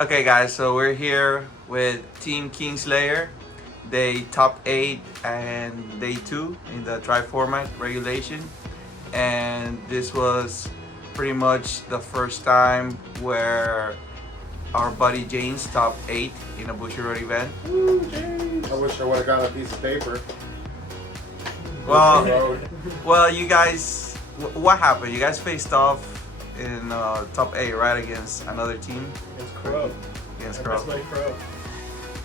Okay, guys, so we're here with Team Kingslayer. They top 8 and day 2 in the tri format regulation. And this was pretty much the first time where our buddy James top 8 in a Bushy Road event. Woo, James. I wish I would have got a piece of paper. Well, well, you guys, what happened? You guys faced off in top 8, right, against another team? Against Crow. Against Crow. Crow.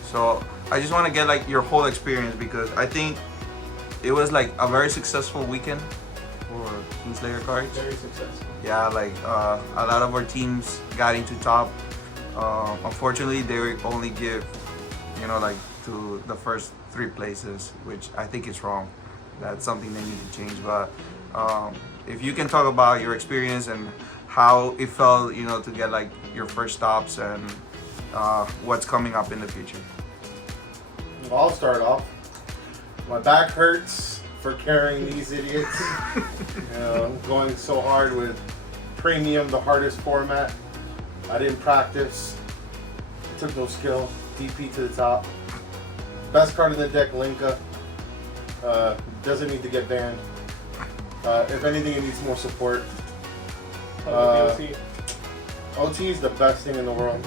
So I just want to get like your whole experience, because I think it was like a very successful weekend for Kingslayer cards. Very successful. Yeah, like a lot of our teams got into top. Unfortunately, they would only give, like to the first 3 places, which I think is wrong. That's something they need to change. But if you can talk about your experience and how it felt, to get like your first stops and what's coming up in the future. Well, I'll start off. My back hurts for carrying these idiots. I'm going so hard with premium, the hardest format. I didn't practice. It took no skill. DP to the top. Best card in the deck, Linka. Doesn't need to get banned. If anything, it needs more support. OT. OT is the best thing in the world.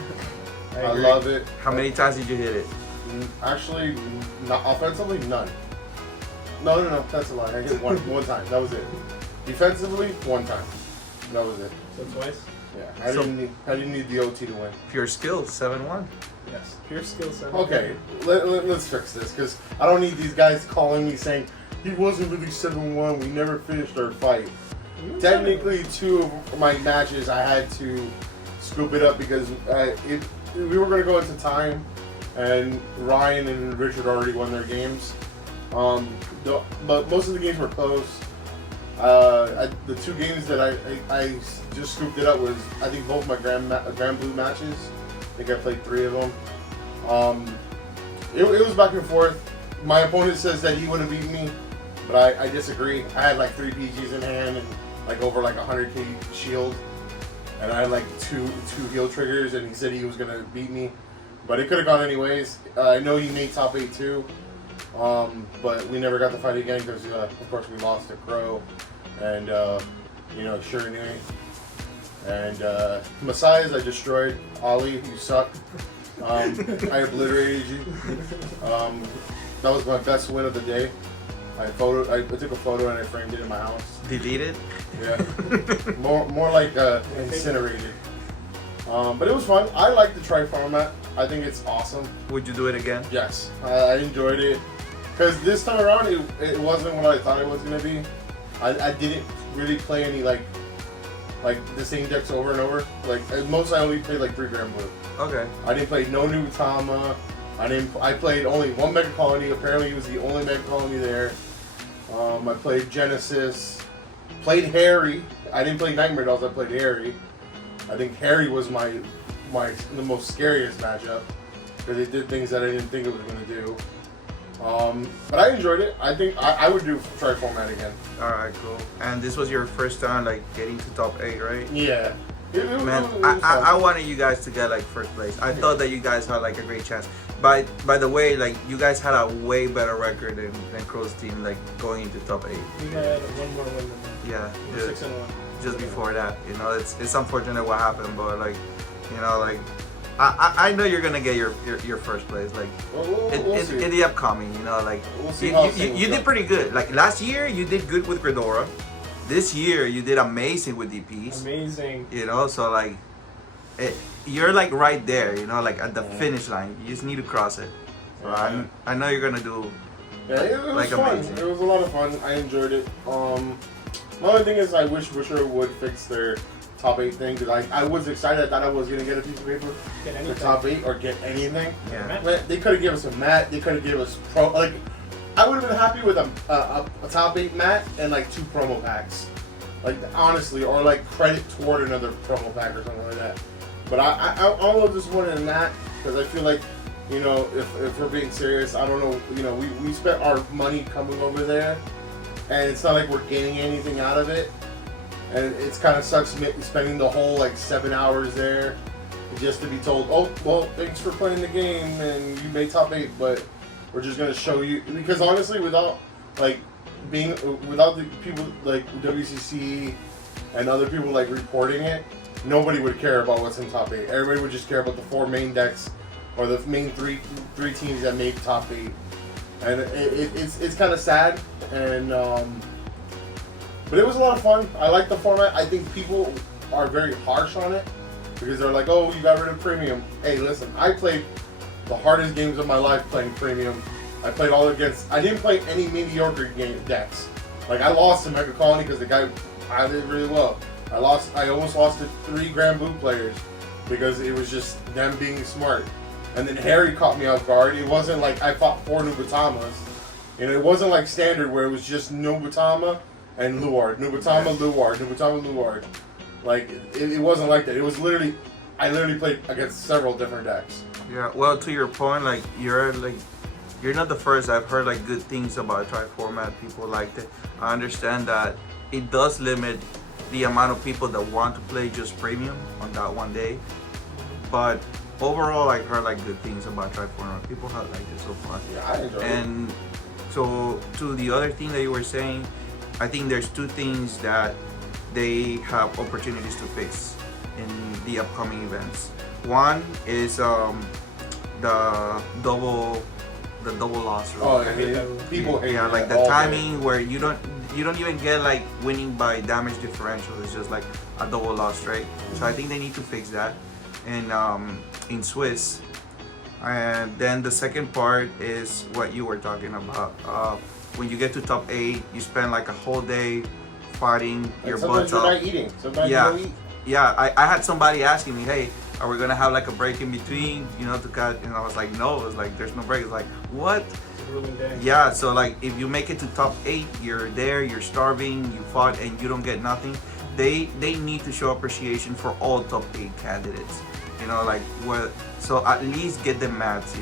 I agree. love it. How many times did you hit it? Actually, not offensively, none. No, that's a lie. I hit one time. That was it. Defensively, 1 time. That was it. So twice? Yeah, I didn't need the OT to win. Pure skill, 7-1. Yes. Pure skill set. Okay, let's fix this, because I don't need these guys calling me saying he wasn't really 7-1. We never finished our fight. Technically, 2 of my matches I had to scoop it up because we were going to go into time, and Ryan and Richard already won their games. But most of the games were close. The 2 games that I just scooped it up was, I think, both my Grand Blue matches. I think I played 3 of them. It was back and forth. My opponent says that he would have beaten me, but I disagree. I had like 3 PGs in hand and like over like 100k shield, and I had like two heal triggers, and he said he was gonna beat me, but it could have gone anyways. I know he made top 8 too, but we never got to fight again because of course we lost to Crow, and sure knew. And Messiahs, I destroyed. Ollie, you suck. I obliterated you. That was my best win of the day. I took a photo and I framed it in my house. Deleted? Yeah. more like incinerated. But it was fun. I like the tri format. I think it's awesome. Would you do it again? Yes, I enjoyed it. Because this time around, it wasn't what I thought it was going to be. I didn't really play any like the same decks over and over. Like at most, I only played like 3 Grand Blue. Okay. I didn't play no new Tama. I played only 1 Mega Colony. Apparently, he was the only Mega Colony there. I played Genesis. Played Harry. I didn't play Nightmare Dolls. I played Harry. I think Harry was the most scariest matchup because it did things that I didn't think it was going to do. But I enjoyed it. I think I would do tri format again. All right, cool. And this was your first time like getting to top 8, right? Yeah. Man, I wanted you guys to get like first place. I thought that you guys had like a great chance. By the way, like you guys had a way better record than Crow's team, like going into top 8. We had 1 more win than them. Yeah, We were 6-1. just before that. It's unfortunate what happened, but like, I know you're gonna get your first place, like We'll see. in the upcoming. We'll see you did pretty good. Like last year, you did good with Gridora. This year, you did amazing with DPs. Amazing. So like, you're like right there. Like at the finish line. You just need to cross it. So I know you're gonna do. Yeah, it was like fun. amazing. It was a lot of fun. I enjoyed it. The only thing is, I wish Busher would fix their top 8 thing, because I was excited. I thought I was gonna get a piece of paper Get for anything. top 8 or get anything. Yeah. But they could have given us a mat. They could have given us I would have been happy with a top 8 mat and like 2 promo packs, like honestly, or like credit toward another promo pack or something like that. But I'm a little disappointed in that, because I feel like, if we're being serious, I don't know, we spent our money coming over there, and it's not like we're gaining anything out of it, and it's kind of sucks spending the whole like 7 hours there, just to be told, oh, well, thanks for playing the game and you made top 8, but we're just gonna show you, because honestly, without the people like WCC and other people like reporting it, nobody would care about what's in top 8. Everybody would just care about the 4 main decks or the main three teams that made top 8, and it's kind of sad. And but it was a lot of fun. I like the format. I think people are very harsh on it because they're like, oh, you got rid of premium. Hey, listen, I played the hardest games of my life playing premium. I played all against. I didn't play any mediocre decks. Like I lost to Mega Colony because the guy I did really well. I almost lost to 3 Grand Blue players because it was just them being smart. And then Harry caught me off guard. It wasn't like I fought 4 Nubatamas. And it wasn't like standard where it was just Nubatama and Luard. Nubatama, Luard. Nubatama, Luard. Like, it wasn't like that. It was literally, I literally played against several different decks. Yeah, well, to your point, like, you're not the first. I've heard, like, good things about tri-format. People liked it. I understand that it does limit the amount of people that want to play just premium on that one day. But overall, I've heard, like, good things about tri-format. People have liked it so far. Yeah, I enjoyed it. And so, to the other thing that you were saying, I think there's 2 things that they have opportunities to fix in the upcoming events. One is the double loss rule. Oh, I hate that. People hate Yeah, like that the all timing day. where you don't even get like winning by damage differential. It's just like a double loss, right? So I think they need to fix that in Swiss. And then the second part is what you were talking about. When you get to top 8, you spend like a whole day fighting your sometimes butts you're off. not eating. Sometimes Yeah. you don't eat. Yeah, I had somebody asking me, hey, are we gonna have like a break in between, to cut? And I was like, no. It's like there's no break. It's like, what? It's a ruling day. Yeah, so like if you make it to top 8, you're there, you're starving, you fought and you don't get nothing. They need to show appreciation for all top 8 candidates. So at least get them mats,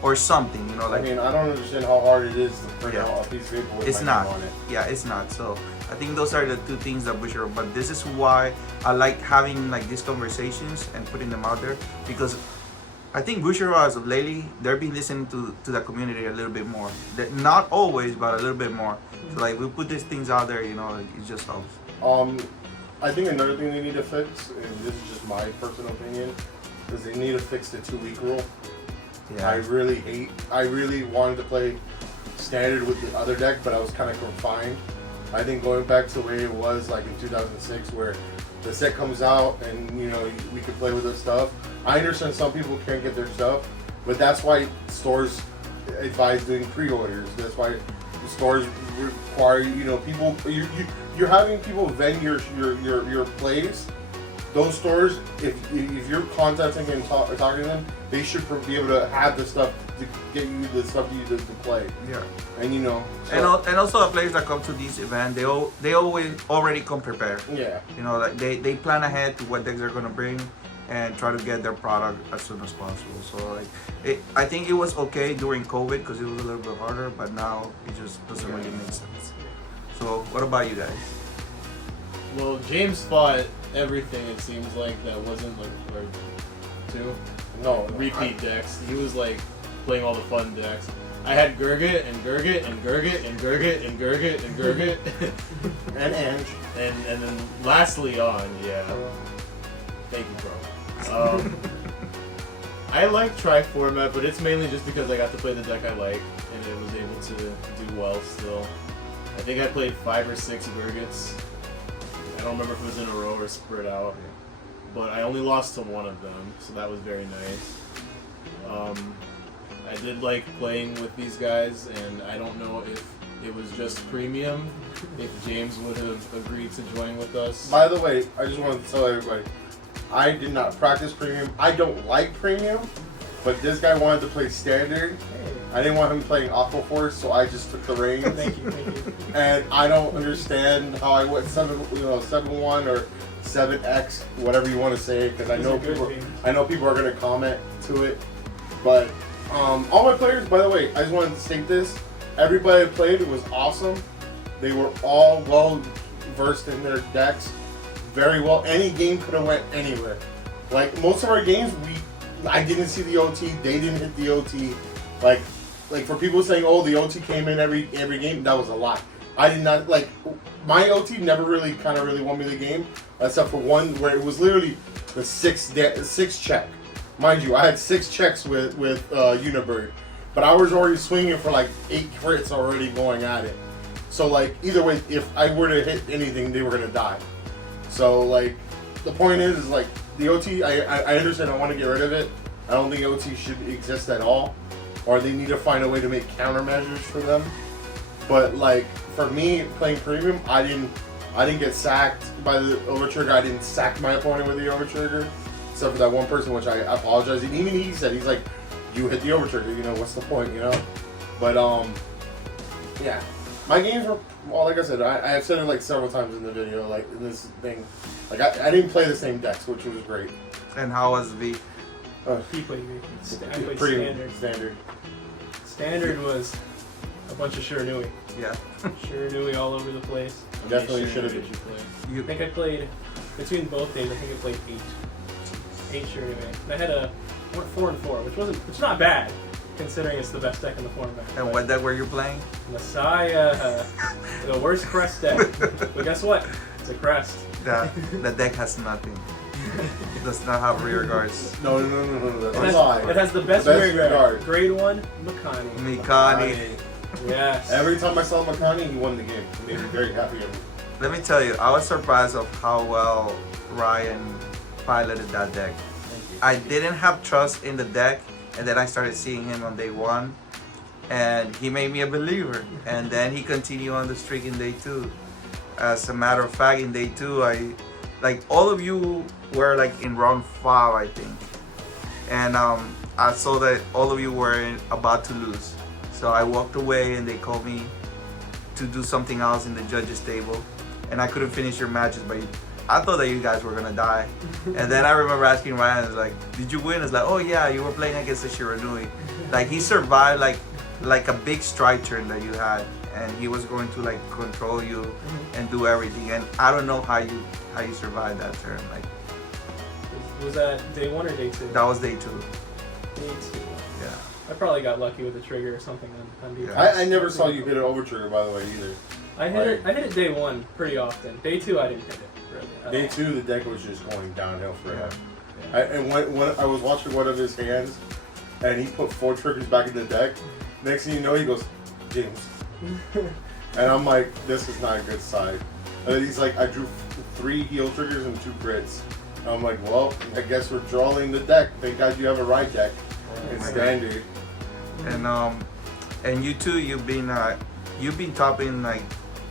or something, I mean, I don't understand how hard it is to print Yeah. out a piece of paper with It's my not. name on it. Yeah, it's not. So I think those are the 2 things that Busher. But this is why I like having like these conversations and putting them out there, because I think Busher, as of lately, they've been listening to the community a little bit more. Not always, but a little bit more. So like we put these things out there, it just helps. I think another thing they need to fix, and this is just my personal opinion, is they need to fix the 2-week rule. Yeah. I really wanted to play standard with the other deck, but I was kind of confined. I think going back to the way it was like in 2006, where the set comes out and we can play with the stuff. I understand some people can't get their stuff, but that's why stores advise doing pre-orders. That's why the stores require people. You're having people vend your plays. Those stores, if you're contacting and talking to them, they should be able to have the stuff to get you the stuff you to play. Yeah. And And also the players that come to this event, they always already come prepared. yeah. Like they plan ahead to what decks they're gonna bring and try to get their product as soon as possible. So like I think it was okay during COVID because it was a little bit harder, but now it just doesn't really make sense. So what about you guys? Well, James fought everything, it seems like, that wasn't like or 2 No, repeat decks. He was like playing all the fun decks. I had Gurgit and Gurgit and Gurgit and Gurgit and Gurgit and Gurgit and Ange. and then lastly on, yeah. Thank you, bro. I like tri-format, but it's mainly just because I got to play the deck I like, and it was able to do well still. I think I played 5 or 6 Gurgits. I don't remember if it was in a row or spread out, but I only lost to one of them, so that was very nice. I did like playing with these guys, and I don't know if it was just premium, if James would have agreed to join with us. By the way, I just wanted to tell everybody, I did not practice premium. I don't like premium, but this guy wanted to play standard. I didn't want him playing Aqua Force, so I just took the reins. Thank you. And I don't understand how I went 7-1 or 7X, whatever you want to say, because I know people are going to comment to it. But all my players, by the way, I just wanted to state this: everybody that played was awesome. They were all well versed in their decks, very well. Any game could have went anywhere. Like most of our games, I didn't see the OT. They didn't hit the OT. Like for people saying, "Oh, the OT came in every game," that was a lie. I did not like my OT. Never really won me the game, except for one where it was literally the six check. Mind you, I had 6 checks with Unibird, but I was already swinging for like 8 crits already going at it. So like either way, if I were to hit anything, they were gonna die. So like the point is like the OT. I understand. I want to get rid of it. I don't think OT should exist at all, or they need to find a way to make countermeasures for them. But like for me playing premium, I didn't get sacked by the overtrigger. I didn't sack my opponent with the overtrigger, except for that one person, which I apologize. And even he said, he's like, "You hit the overtrigger. You know what's the point? You know." But yeah, my games were well. Like I said, I have said it like several times in the video. Like in this thing, like I didn't play the same decks, which was great. And how was V? He played me. I played Pretty standard. Standard was a bunch of Shiranui. Yeah. Shiranui all over the place. Definitely should have Did been. you play? I think I played, between both days, I think I played 8 Shiranui. And I had a 4-4, which is not bad, considering it's the best deck in the format. And But what deck were you playing? Messiah, the worst crest deck. But guess what? It's a crest. The deck has nothing. It does not have rear guards. No. It That's a lie. has the best rear guard. Grade 1, Makani. Mikani. Yes. Every time I saw Makani, he won the game. It made me very happy. Let me tell you, I was surprised of how well Ryan piloted that deck. Thank you. I didn't have trust in the deck, and then I started seeing him on day 1, and he made me a believer. And then he continued on the streak in day 2. As a matter of fact, in day 2, like all of you were like in round 5, I think, and I saw that all of you were about to lose. So I walked away, and they called me to do something else in the judges table, and I couldn't finish your matches, but I thought that you guys were gonna die. And then I remember asking Ryan, I was like, "Did you win?" It's like, "Oh yeah, you were playing against the Shiranui." Like he survived like a big strike turn that you had, and he was going to like control you and do everything. And I don't know how you survived that turn. Like Was that day 1 or day 2? that was day 2. Day 2. Yeah. I probably got lucky with the trigger or something on day 2. Yeah. I never saw you hit an overtrigger, by the way, either. I hit it day 1 pretty often. Day 2 I didn't hit it really. at Day all. 2, the deck was just going downhill for him. Yeah. And when I was watching one of his hands, and he put 4 triggers back in the deck, next thing you know, he goes, "James." And I'm like, this is not a good sign. And then he's like, "I drew 3 heal triggers and 2 crits." And I'm like, well, I guess we're drawing the deck. Thank God you have a right deck. It's my standard. And you too, you've been topping like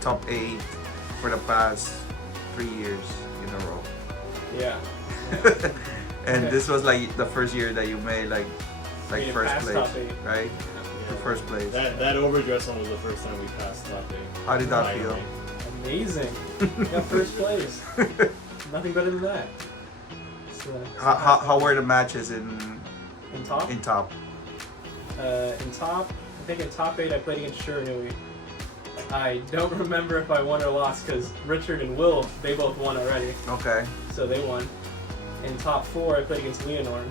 top 8 for the past 3 years in a row. Yeah. And this was like the first year that you made like Made it first past place, top 8. right? Yeah. The first place. That overdress one was the first time we passed top 8. How did that feel? Amazing. Got first place. Nothing better than that. It's, How were the matches in top? in top? In top, I think in top 8 I played against Shiranui. I don't remember if I won or lost because Richard and Will, they both won already, Okay. so they won. In top 4 I played against Leonorn,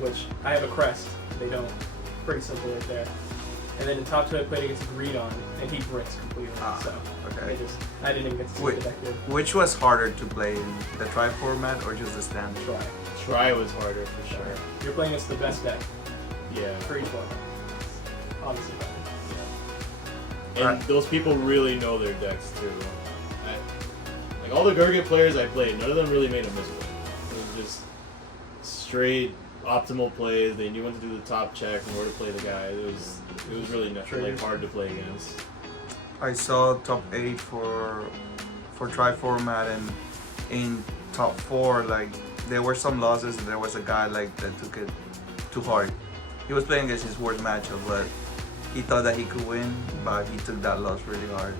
which I have a crest, they don't. Pretty simple right there. And then in top 2 I played against Greedon, and he bricks completely, so okay. I didn't even get to see Wait. what the deck did. Which was harder to play in the tri format or just the standard? Try. Try was harder for sure. You're playing against the best deck Yeah. for each one. Obviously better. And Right. those people really know their decks too. Like all the Gurgit players I played, none of them really made a misplay. It was just straight optimal plays. They knew when to do the top check and where to play the guy. It was really like hard to play against. I saw top 8 for tri format, and in top 4 like there were some losses, and there was a guy like that took it too hard. He was playing against his worst matchup, but he thought that he could win, but he took that loss really hard,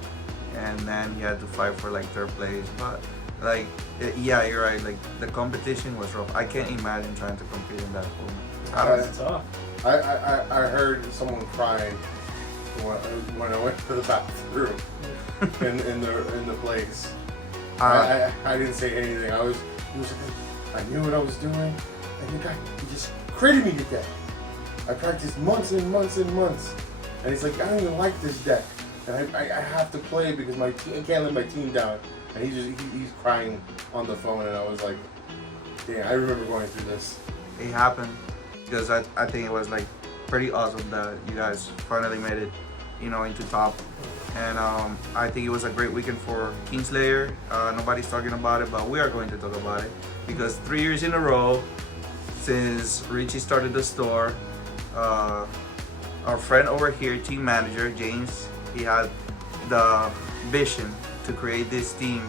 and then he had to fight for like 3rd place. But like yeah, you're right, like the competition was rough. I can't imagine trying to compete in that format. I don't It's tough. I heard someone crying when I went to the bathroom in the place. I didn't say anything. He was like, I knew what I was doing, and the guy, he just critted me to death. I practiced months and months and months, and he's like, I don't even like this deck, and I have to play it because my team, I can't let my team down. And he's crying on the phone, and I was like, damn, I remember going through this. It happened because I think it was like pretty awesome that you guys finally made it, you know, into top. And I think it was a great weekend for Kingslayer. Nobody's talking about it, but we are going to talk about it because 3 years in a row since Richie started the store, our friend over here, team manager James, he had the vision to create this team,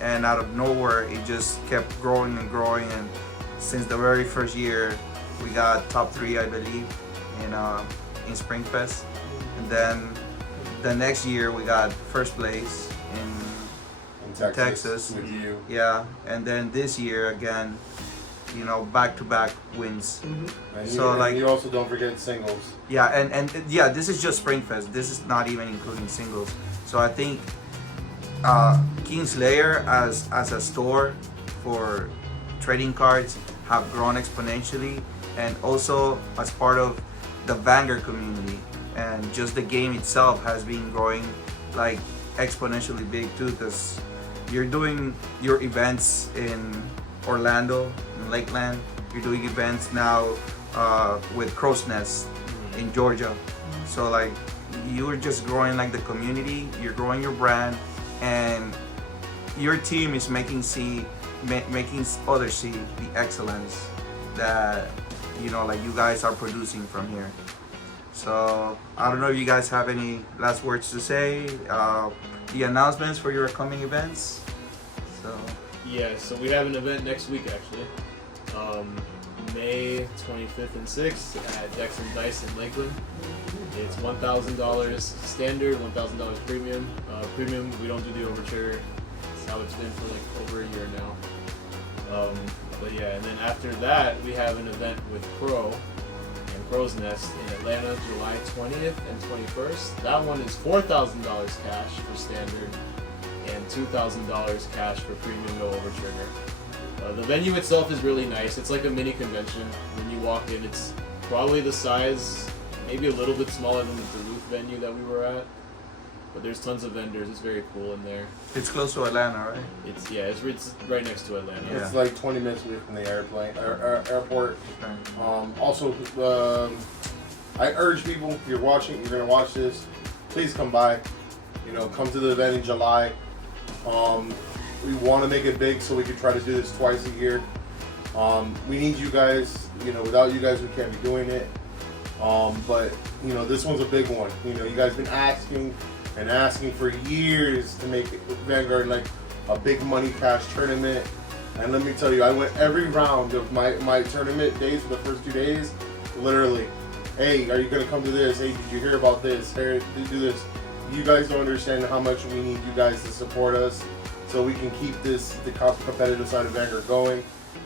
and out of nowhere it just kept growing and growing, and since the very first year we got top 3, I believe, in Springfest, and then the next year we got first place in Texas with you. Yeah, and then this year again, you know, back-to-back wins. And So like you also don't forget singles. yeah, and yeah, this is just Springfest. This is not even including singles. So I think Kingslayer as a store for trading cards have grown exponentially, and also as part of the Vanguard community, and just the game itself has been growing like exponentially big too, because you're doing your events in Orlando, in Lakeland. You're doing events now with Crow's Nest in Georgia. So like you're just growing like the community, you're growing your brand, and your team is making others see the excellence that, you know, like you guys are producing from here. So I don't know if you guys have any last words to say, the announcements for your upcoming events. So Yeah, so we have an event next week actually. May 25th and 6th at Dex and Dice in Lakeland. It's $1,000 standard, $1,000 premium. Premium, we don't do the overture. It's how it's been for like over a year now. But yeah, and then after that, we have an event with Crow and Crow's Nest in Atlanta, July 20th and 21st. That one is $4,000 cash for standard and $2,000 cash for premium, no overture. The venue itself is really nice. It's like a mini convention. When you walk in, it's probably the size, maybe a little bit smaller than the Duluth venue that we were at. But there's tons of vendors. It's very cool in there. it's close to Atlanta, right? It's right next to Atlanta. Yeah. It's like 20 minutes away from the airport. Okay. Also, I urge people, if you're gonna watch this, please come by. You know, come to the event in July. We want to make it big so we can try to do this twice a year. We need you guys. You know, without you guys, we can't be doing it. But you know, this one's a big one. You know, you guys been asking for years to make Vanguard like a big money cash tournament. And let me tell you, I went every round of my tournament days for the first 2 days. Literally, hey, are you gonna come to this? Hey, did you hear about this? Hey, do this. You guys don't understand how much we need you guys to support us, so we can keep the competitive side of Vanguard going.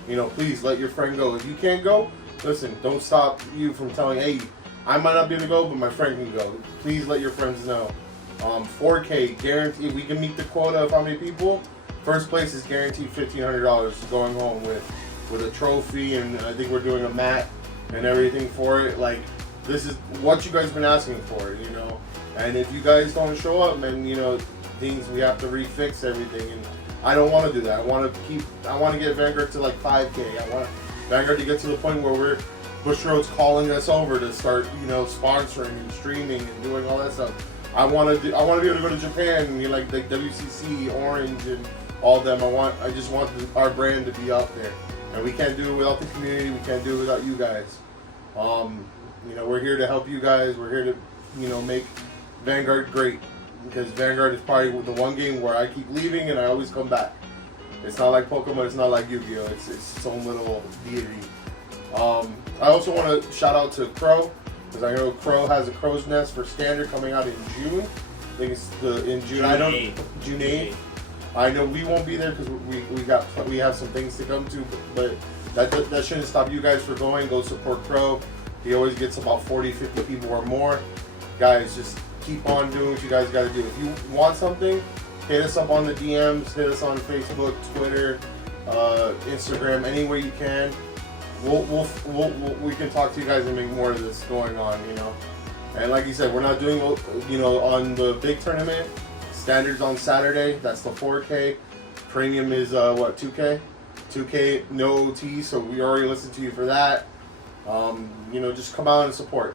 You know, please let your friend go. If you can't go, listen, don't stop you from telling, hey, I might not be able to go, but my friend can go. Please let your friends know. 4K, guaranteed, we can meet the quota of how many people. First place is guaranteed $1,500 going home with a trophy, and I think we're doing a mat and everything for it. Like, this is what you guys been asking for, you know. And if you guys don't show up, then, you know, things, we have to refix everything, and I don't want to do that. I want to get Vanguard to like 5K. I want Vanguard to get to the point where Bush Road's calling us over to start, you know, sponsoring and streaming and doing all that stuff. I want to be able to go to Japan and, you know, like WCC, Orange, and all them. I just want our brand to be out there, and we can't do it without the community. We can't do it without you guys. You know, we're here to help you guys. We're here to, you know, make Vanguard great, because Vanguard is probably the one game where I keep leaving and I always come back. It's not like Pokemon, it's not like Yu-Gi-Oh! It's its own little deity. I also want to shout out to Crow, because I know Crow has a Crow's Nest for Standard coming out in June. I think it's in June. June 8th. I know we won't be there because we have some things to come to, but that shouldn't stop you guys from going. Go support Crow. He always gets about 40, 50 people or more. Guys, just keep on doing what you guys got to do. If you want something, hit us up on the DMs, hit us on Facebook, Twitter, Instagram, anywhere you can. We can talk to you guys and make more of this going on, you know. And like you said, we're not doing, you know, on the big tournament. Standards on Saturday. That's the 4K. Premium is what, 2K? 2K, no OT. So we already listened to you for that. You know, just come out and support.